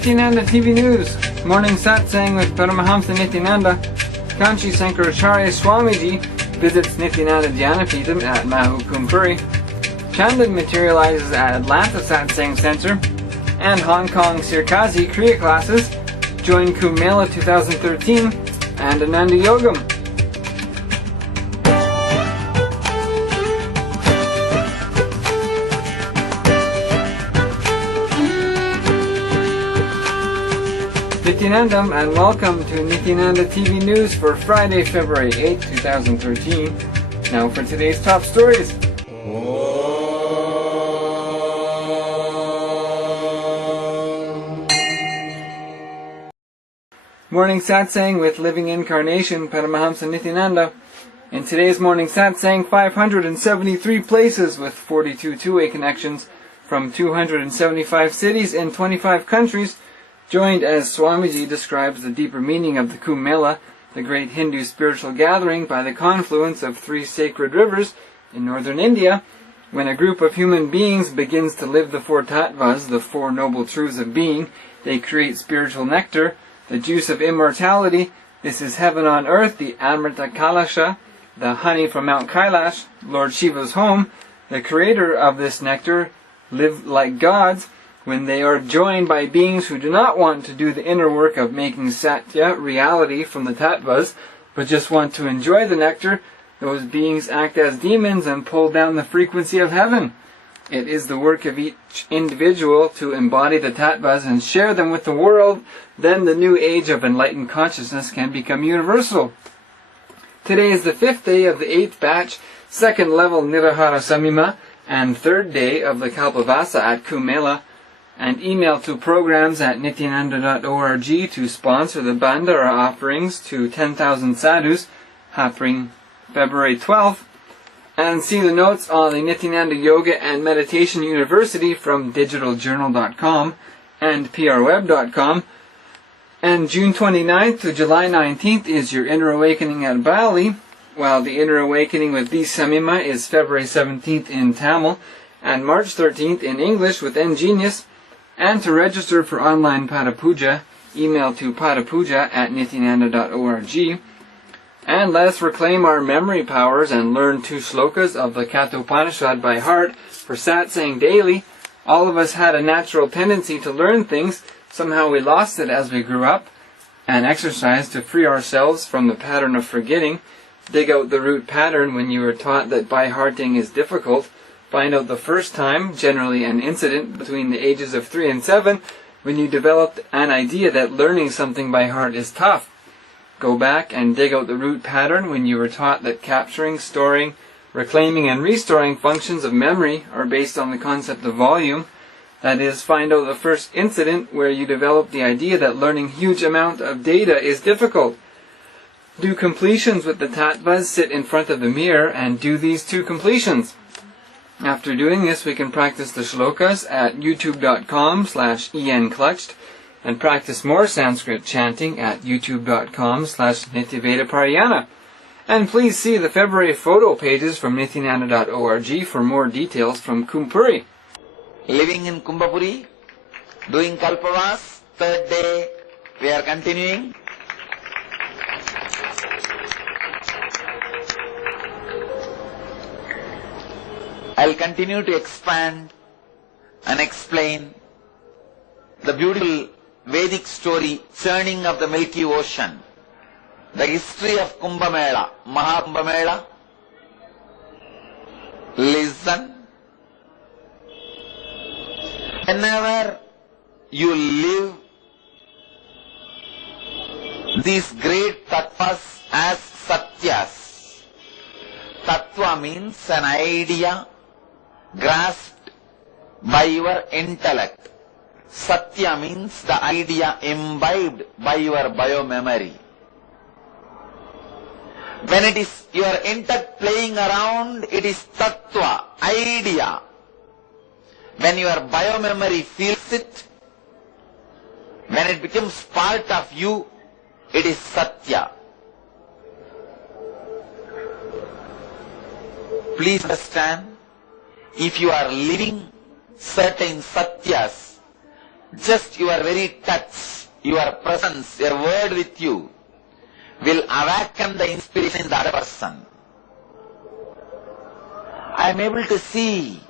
Nithyananda TV News, Morning Satsang with Paramahamsa Nithyananda. Kanchi Sankaracharya Swamiji visits Nithyananda Dhyanapeetam at Mahakumbhapuri. Chandan materializes at Atlanta Satsang Center. And Hong Kong Sirkazhi Kriya classes join Kumbh Mela 2013 and Ananda Yogam. Nithyanandam and welcome to Nithyananda TV News for Friday, February 8, 2013. Now for today's top stories. Morning Satsang with Living Incarnation, Paramahamsa Nithyananda. In today's Morning Satsang, 573 places with 42 two-way connections from 275 cities in 25 countries joined as Swamiji describes the deeper meaning of the Kumbh Mela, the great Hindu spiritual gathering by the confluence of three sacred rivers in northern India, when a group of human beings begins to live the four tattvas, the four noble truths of being. They create spiritual nectar, the juice of immortality. This is heaven on earth, the Amrita Kalasha, the honey from Mount Kailash, Lord Shiva's home. The creator of this nectar live like gods when they are joined by beings who do not want to do the inner work of making satya, reality, from the tattvas, but just want to enjoy the nectar. Those beings act as demons and pull down the frequency of heaven. It is the work of each individual to embody the tattvas and share them with the world. Then the new age of enlightened consciousness can become universal. Today is the 5th day of the 8th batch, 2nd level Nirahara Samima, and 3rd day of the Kalpavasa at Kumbh Mela. And email to programs at nithyananda.org to sponsor the Bandara offerings to 10,000 sadhus happening February 12th. And see the notes on the Nithyananda Yoga and Meditation University from digitaljournal.com and prweb.com. And June 29th to July 19th is your Inner Awakening at Bali, while the Inner Awakening with the Samima is February 17th in Tamil and March 13th in English with Ngenius. And to register for online Padapuja, email to padapuja@nithyananda.org. And let us reclaim our memory powers and learn 2 slokas of the Kathopanishad by heart for Satsang daily. All of us had a natural tendency to learn things. Somehow we lost it as we grew up. And exercise to free ourselves from the pattern of forgetting. Dig out the root pattern when you were taught that by hearting is difficult. Find out the first time, generally an incident between the ages of 3 and 7, when you developed an idea that learning something by heart is tough. Go back and dig out the root pattern when you were taught that capturing, storing, reclaiming and restoring functions of memory are based on the concept of volume. That is, find out the first incident where you developed the idea that learning huge amount of data is difficult. Do completions with the tattvas, sit in front of the mirror and do these 2 completions. After doing this, we can practice the shlokas at youtube.com/enclutched and practice more Sanskrit chanting at youtube.com/nityavedaparayana. And please see the February photo pages from nithyananda.org for more details from Kumbhapuri. Living in Kumbhapuri, doing Kalpavas, 3rd day, we are continuing. I'll continue to expand and explain the beautiful Vedic story, churning of the Milky Ocean, the history of Kumbh Mela, Mahakumbhapuri. Listen. Whenever you live these great tattvas as satyas, tattva means an idea grasped by your intellect. Satya means the idea imbibed by your biomemory. When it is your intellect playing around, it is tattva, idea. When your biomemory feels it, when it becomes part of you, it is satya. Please understand, if you are living certain satyas, just your very touch, your presence, your word with you will awaken the inspiration in the other person. I am able to see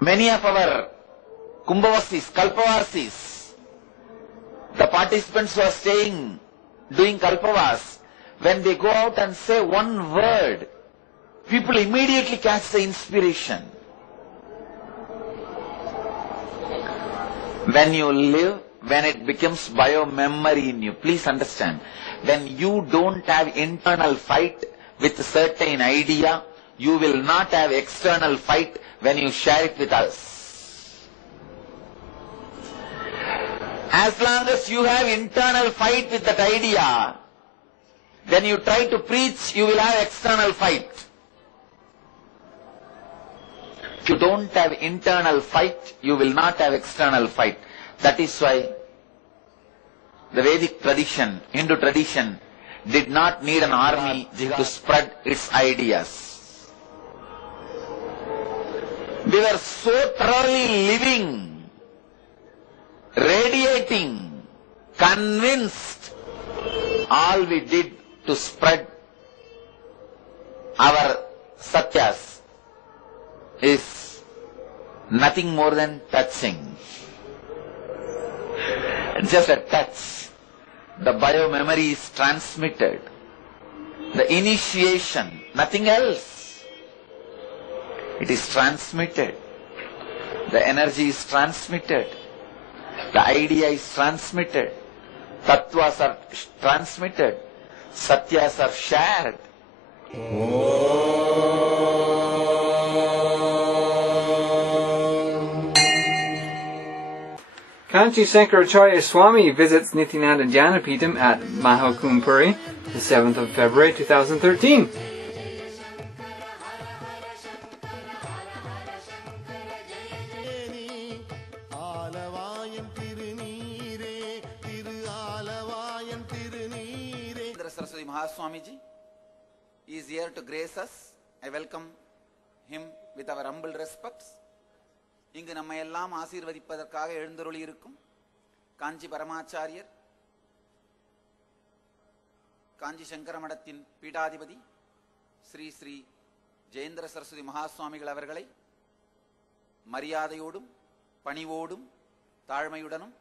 many of our Kumbhavasis, Kalpavasis, the participants who are staying, doing Kalpavas, when they go out and say one word, people immediately catch the inspiration. When you live, when it becomes bio-memory in you, please understand, when you don't have internal fight with a certain idea, you will not have external fight when you share it with us. As long as you have internal fight with that idea, when you try to preach, you will have external fight. If you don't have internal fight, you will not have external fight. That is why the Vedic tradition, Hindu tradition, did not need an army to spread its ideas. We were so thoroughly living, radiating, convinced. All we did to spread our satyas is nothing more than touching. Just a touch. The bio-memory is transmitted. The initiation, nothing else. It is transmitted. The energy is transmitted. The idea is transmitted. Tattvas are transmitted. Satyas are shared. Kanchi Sankaracharya Swami visits Nithyananda Dhyanapeetam at Mahakumbhapuri, the 7th of February 2013. Saraswati Mahaswamiji is here to grace us. I welcome him with our humble respects. இங்கு நம்மை எல்லாம் ஆசீர்வதிப்பதற்காக எழுந்தருளி இருக்கும் காஞ்சி பரமாச்சாரியர், காஞ்சி சங்கர மடத்தின் பீடாதிபதி ஸ்ரீ ஸ்ரீ ஜெயேந்திர சரஸ்வதி மகாசுவாமிகள் அவர்களை மரியாதையோடும் பணிவோடும் தாழ்மையுடனும்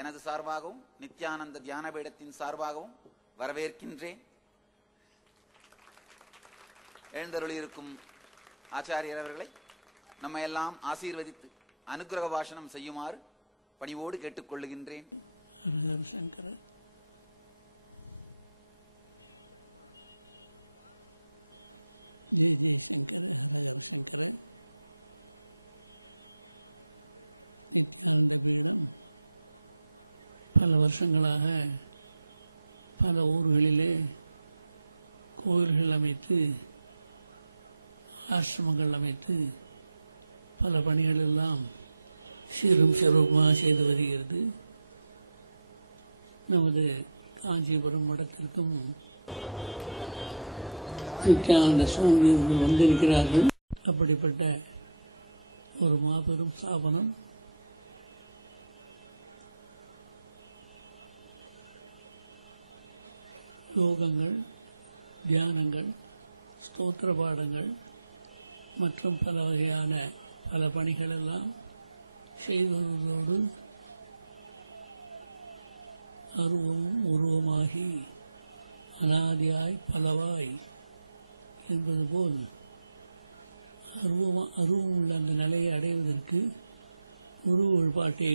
எனது சார்பாகவும் நித்யானந்த தியானபீடத்தின் சார்பாகவும் வரவேற்கின்றேன். எழுந்தருளி இருக்கும் ஆச்சாரியர் அவர்களை நம்ம எல்லாம் ஆசீர்வதித்து அனுக்கிரக பாஷணம் செய்யுமாறு பணிவோடு கேட்டுக்கொள்ளுகின்றேன். பல வருஷங்களாக பல ஊர்களிலே கோயில்கள் அமைத்து ஆசிரமங்கள் அமைத்து பல பணிகள் எல்லாம் சீரும் சிறப்புமாக செய்து வருகிறது. நமது காஞ்சிபுரம் மடத்திற்கும் நித்யானந்த சுவாமி வந்திருக்கிறார்கள். அப்படிப்பட்ட ஒரு மாபெரும் ஸ்தாபனம் யோகங்கள், தியானங்கள், ஸ்தோத்திர பாடங்கள் மற்றும் பல வகையான பல பணிகள் எல்லாம் செய்து வருவதோடு அருவமும் உருவமாகி அனாதியாய் பலவாய் என்பது போல் அருவம் உள்ள அந்த நிலையை அடைவதற்கு உருவ வழிபாட்டை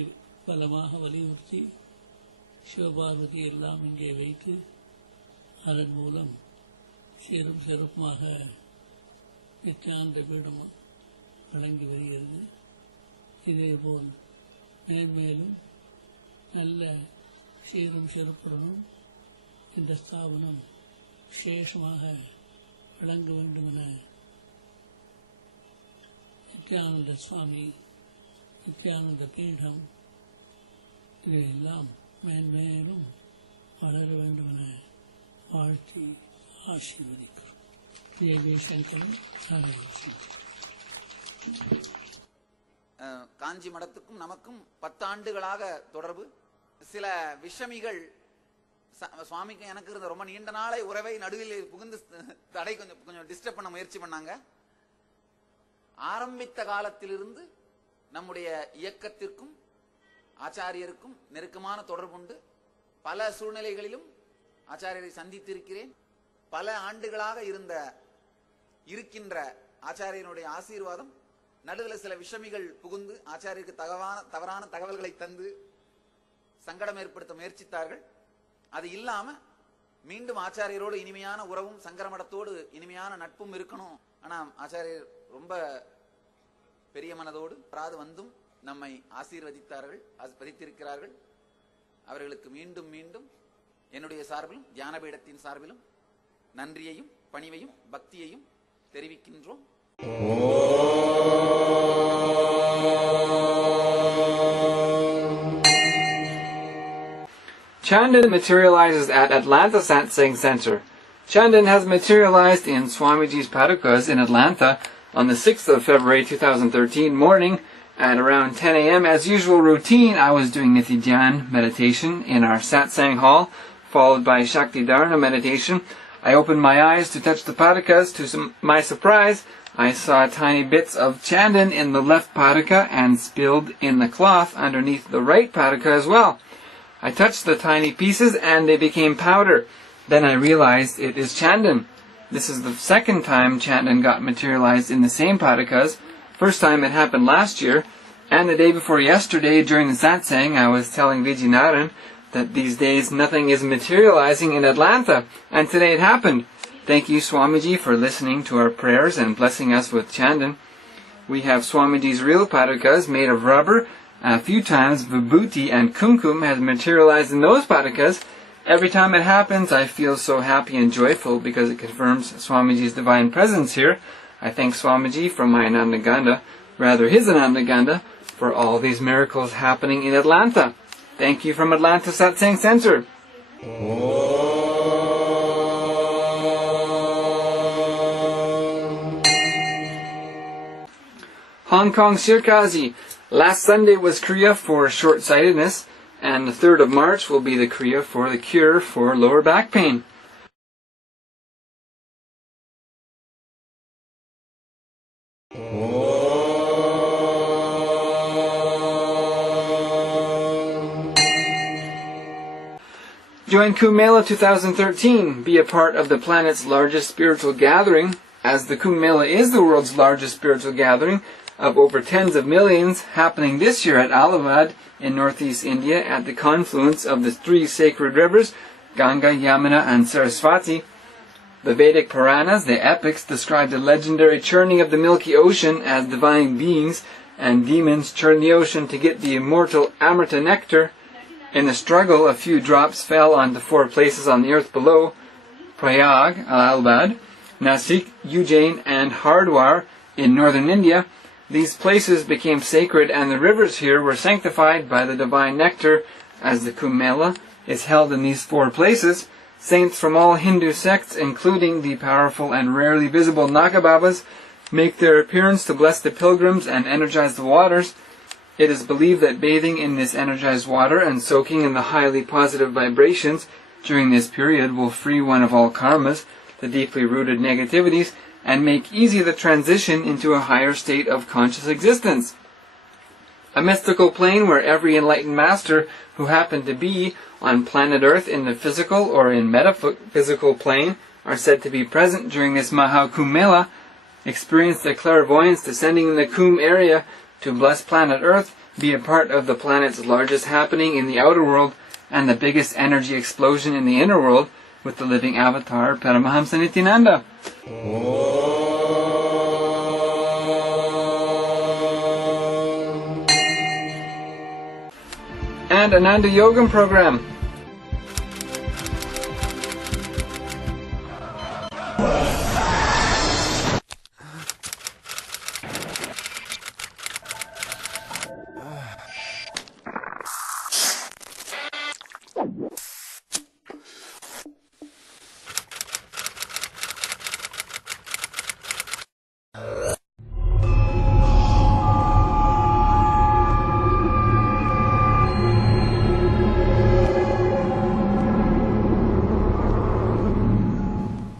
பலமாக வலியுறுத்தி சிவபார்வதி எல்லாம் இங்கே வைத்து அதன் மூலம் சீரும் சிறப்புமாக நித்யானந்த பீடம் வழங்கி வருகிறது. இதேபோல் மேன்மேலும் நல்ல சீரும் சிறப்புடனும் இந்த ஸ்தாபனம் விசேஷமாக வழங்க வேண்டும் என நித்யானந்த சுவாமி, நித்யானந்த பீடம் இவையெல்லாம் மேன்மேலும் வளர வேண்டும் என வாழ்த்தி ஆசீர்வதிக்கிறோம். ஜெய ஜெயசங்கரன். காஞ்சி மடத்துக்கும் நமக்கும் 10 ஆண்டுகளாக தொடர்பு. சில விஷமிகள் சுவாமிக்கு எனக்கு இருந்த ரொம்ப நீண்ட நாளை உறவை நடுவில் புகுந்து தடை கொஞ்சம் டிஸ்டர்ப் பண்ண முயற்சி பண்ணாங்க. ஆரம்பித்த காலத்திலிருந்து நம்முடைய இயக்கத்திற்கும் ஆச்சாரியருக்கும் நெருக்கமான தொடர்புண்டு. பல சூழ்நிலைகளிலும் ஆச்சாரியரை சந்தித்திருக்கிறேன். பல ஆண்டுகளாக இருக்கின்ற ஆச்சாரியனுடைய ஆசீர்வாதம் நடுவில் சில விஷமிகள் புகுந்து ஆச்சாரியருக்கு தவறான தகவல்களை தந்து சங்கடம் ஏற்படுத்த முயற்சித்தார்கள். அது இல்லாம மீண்டும் ஆச்சாரியரோடு இனிமையான உறவும் சங்கரமடத்தோடு இனிமையான நட்பும் இருக்கணும். ஆனா ஆச்சாரியர் ரொம்ப பெரிய மனதோடு வந்தும் நம்மை ஆசீர்வதித்தார்கள், பதித்திருக்கிறார்கள். அவர்களுக்கு மீண்டும் மீண்டும் என்னுடைய சார்பிலும் தியானபீடத்தின் சார்பிலும் நன்றியையும் பணிவையும் பக்தியையும் தெரிவிக்கின்றோம். Chandan materializes at Atlanta Satsang Center. Chandan has materialized in Swamiji's Padukas in Atlanta on the 6th of February 2013 morning at around 10 a.m. As usual routine, I was doing Nithyananda meditation in our Satsang hall, followed by Shakti Dharana meditation. I opened my eyes to touch the Padukas. To my surprise, I saw tiny bits of Chandan in the left Paduka and spilled in the cloth underneath the right Paduka as well. I touched the tiny pieces and they became powder. Then I realized it is Chandan. This is the second time Chandan got materialized in the same Padukas. First time it happened last year, and the day before yesterday during the Satsang I was telling Vijayanaran that these days nothing is materializing in Atlanta, and today it happened. Thank you Swamiji for listening to our prayers and blessing us with Chandan. We have Swamiji's real Padukas made of rubber. A few times Vibhuti and Kumkum has materialized in those Padukas. Every time it happens I feel so happy and joyful because it confirms Swamiji's divine presence here. I thank Swamiji from my Ananda Ganda, rather his Ananda Ganda, for all these miracles happening in Atlanta. Thank you from Atlanta Satsang Center. Hong Kong Sirkazhi. Last Sunday was Kriya for short-sightedness, and the 3rd of March will be the Kriya for the cure for lower back pain. Join Kumbh Mela 2013. Be a part of the planet's largest spiritual gathering, as the Kumbh Mela is the world's largest spiritual gathering of over tens of millions, happening this year at Allahabad in northeast India at the confluence of the 3 sacred rivers, Ganga, Yamuna and Saraswati. The Vedic Puranas, the epics, describe the legendary churning of the Milky Ocean as divine beings and demons churn the ocean to get the immortal Amrita nectar. In the struggle, a few drops fell onto 4 places on the earth below: Prayag, Allahabad, Nasik, Ujjain and Hardwar in northern India. These places became sacred and the rivers here were sanctified by the divine nectar. As the Kumbh Mela is held in these 4 places, saints from all Hindu sects, including the powerful and rarely visible Nagababas, make their appearance to bless the pilgrims and energize the waters. It is believed that bathing in this energized water and soaking in the highly positive vibrations during this period will free one of all karmas, the deeply rooted negativities, and make easy the transition into a higher state of conscious existence. A mystical plane where every enlightened master who happened to be on planet Earth in the physical or in metaphysical plane are said to be present during this Mahakumbh Mela. Experience the clairvoyance descending in the Kumbh area to bless planet Earth, be a part of the planet's largest happening in the outer world and the biggest energy explosion in the inner world with the living avatar Paramahamsa Nithyananda. And Ananda Yogam program.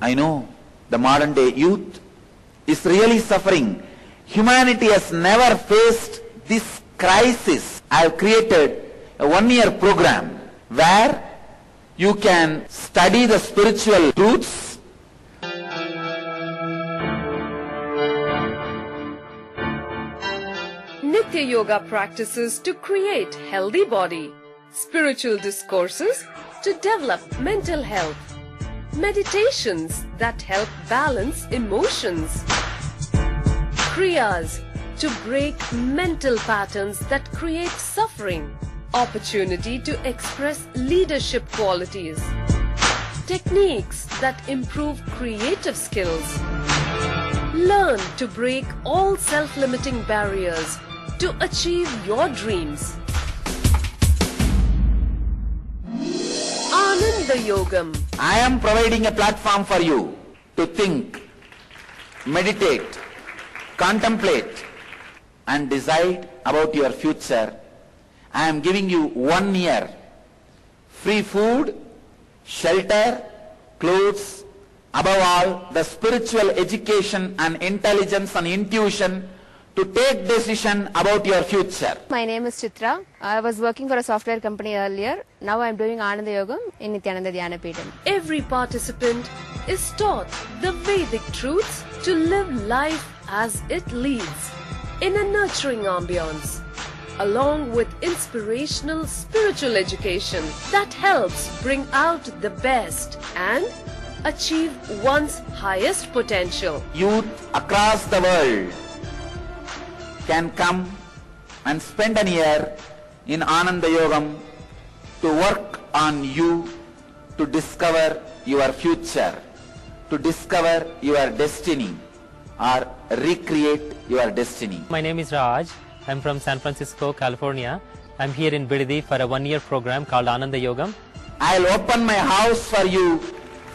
I know the modern day youth is really suffering. Humanity has never faced this crisis. I have created a 1-year program where you can study the spiritual truths, Nitya Yoga practices to create healthy body, spiritual discourses to develop mental health, meditations that help balance emotions, Kriyas to break mental patterns that create suffering, opportunity to express leadership qualities, techniques that improve creative skills. Learn to break all self-limiting barriers to achieve your dreams. Ananda Yogam. I am providing a platform for you to think, meditate, contemplate and decide about your future. I am giving you 1 year free food, shelter, clothes, above all the spiritual education and intelligence and intuition to take decision about your future. My name is Chitra. I was working for a software company earlier. Now I am doing Ananda Yogam in Nithyananda Dhyanapeetam. Every participant is taught the Vedic truths to live life as it leads, in a nurturing ambience, along with inspirational spiritual education that helps bring out the best and achieve one's highest potential. Youth across the world can come and spend a year in Ananda Yogam to work on you to discover your future, to discover your destiny or recreate your destiny. My name is Raj. I'm from San Francisco, California. I'm here in Bidadi for a 1-year program called Ananda Yogam. I'll open my house for you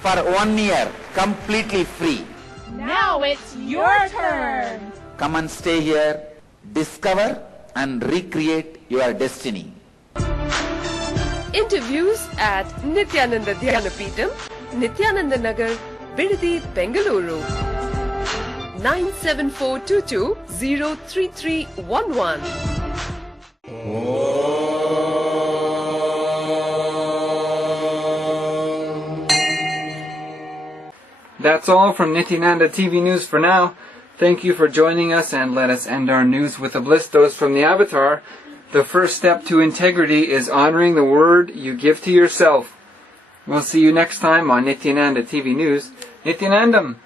for 1 year, completely free. Now it's your turn. Come and stay here, discover and recreate your destiny. Interviews at Nithyananda Dhyanapeetam, Nithyananda Nagar, Bidadi, Bengaluru. 97422-03311. That's all from Nithyananda TV News for now. Thank you for joining us, and let us end our news with a bliss dose from the Avatar. The first step to integrity is honoring the word you give to yourself. We'll see you next time on Nithyananda TV News. Nithyanandam!